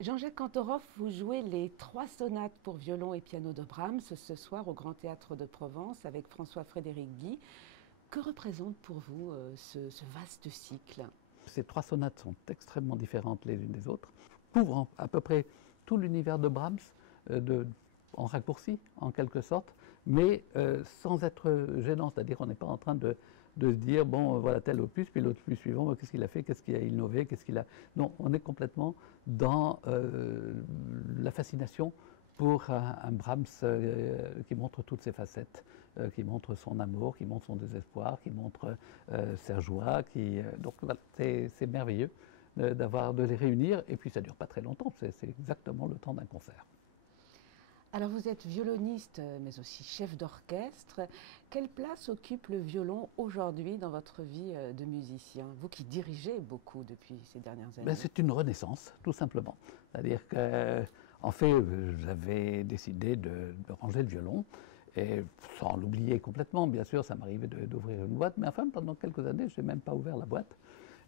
Jean-Jacques Cantorov, vous jouez les 3 sonates pour violon et piano de Brahms ce soir au Grand Théâtre de Provence avec François-Frédéric Guy. Que représente pour vous ce vaste cycle? Ces 3 sonates sont extrêmement différentes les unes des autres, couvrant à peu près tout l'univers de Brahms, en raccourci en quelque sorte, mais sans être gênant, c'est-à-dire on n'est pas en train de se dire, bon, voilà tel opus, puis l'opus suivant, qu'est-ce qu'il a fait, qu'est-ce qu'il a innové, qu'est-ce qu'il a... Non, on est complètement dans la fascination pour un Brahms qui montre toutes ses facettes, qui montre son amour, qui montre son désespoir, qui montre sa joie. Donc voilà, c'est merveilleux de les réunir, et puis ça ne dure pas très longtemps, c'est exactement le temps d'un concert. Alors vous êtes violoniste mais aussi chef d'orchestre. Quelle place occupe le violon aujourd'hui dans votre vie de musicien? Vous qui dirigez beaucoup depuis ces dernières années. C'est une renaissance, tout simplement. C'est-à-dire que, en fait, j'avais décidé de ranger le violon, et sans l'oublier complètement, bien sûr, ça m'arrivait d'ouvrir une boîte, mais enfin, pendant quelques années, je n'ai même pas ouvert la boîte.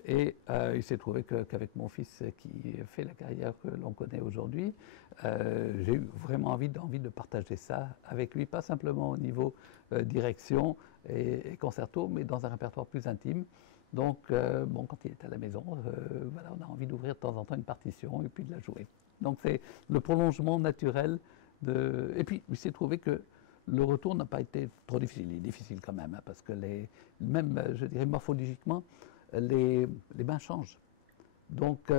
Et il s'est trouvé qu'avec mon fils qui fait la carrière que l'on connaît aujourd'hui, j'ai eu vraiment envie de partager ça avec lui, pas simplement au niveau direction et concerto, mais dans un répertoire plus intime. Donc, bon, quand il est à la maison, voilà, on a envie d'ouvrir de temps en temps une partition et puis de la jouer. Donc, c'est le prolongement naturel de... Et puis, il s'est trouvé que le retour n'a pas été trop difficile. Il est difficile quand même, hein, parce que même, je dirais, morphologiquement, les mains changent. Donc,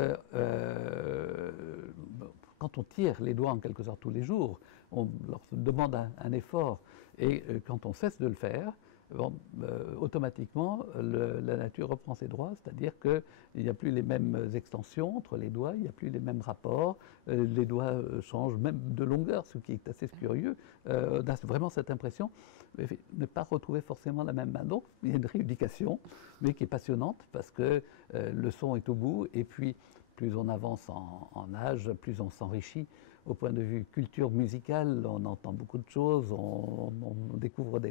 quand on tire les doigts en quelque sorte tous les jours, on leur demande un effort, et quand on cesse de le faire, bon, automatiquement, la nature reprend ses droits, c'est-à-dire qu'il n'y a plus les mêmes extensions entre les doigts, il n'y a plus les mêmes rapports, les doigts changent même de longueur, ce qui est assez curieux. On a vraiment cette impression de ne pas retrouver forcément la même main. Donc, il y a une rééducation, mais qui est passionnante, parce que le son est au bout, et puis plus on avance en âge, plus on s'enrichit au point de vue culture musicale, on entend beaucoup de choses, on découvre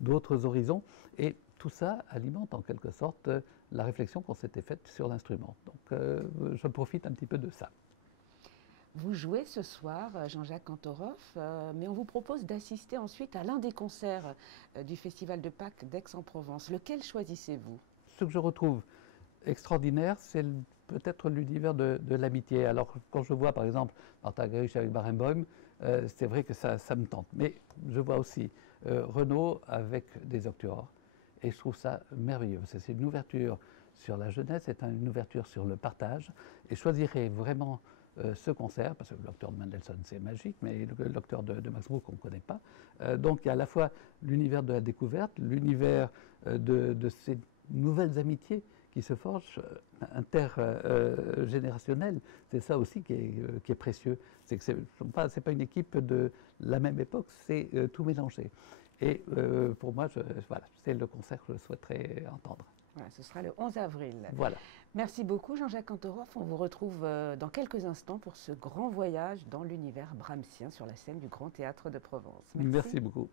d'autres horizons, et tout ça alimente en quelque sorte la réflexion qu'on s'était faite sur l'instrument. Donc je profite un petit peu de ça. Vous jouez ce soir, Jean-Jacques Cantorov, mais on vous propose d'assister ensuite à l'un des concerts du Festival de Pâques d'Aix-en-Provence. Lequel choisissez-vous? Ce que je retrouve extraordinaire, c'est peut-être l'univers de l'amitié. Alors, quand je vois, par exemple, Martha Argerich avec Barenboim, c'est vrai que ça me tente. Mais je vois aussi Renaud avec des Octuors, et je trouve ça merveilleux. C'est une ouverture sur la jeunesse, c'est une ouverture sur le partage, et je choisirais vraiment ce concert, parce que l'Octeur de Mendelssohn c'est magique, mais l'Octeur de Max Bruch on ne connaît pas. Donc il y a à la fois l'univers de la découverte, l'univers de ces nouvelles amitiés qui se forgent, intergénérationnelles. C'est ça aussi qui est précieux. C'est que c'est pas une équipe de la même époque, c'est tout mélangé. Et pour moi, voilà, c'est le concert que je souhaiterais entendre. Voilà, ce sera le 11 avril. Voilà. Merci beaucoup Jean-Jacques Cantorov. On vous retrouve dans quelques instants pour ce grand voyage dans l'univers brahmsien sur la scène du Grand Théâtre de Provence. Merci beaucoup.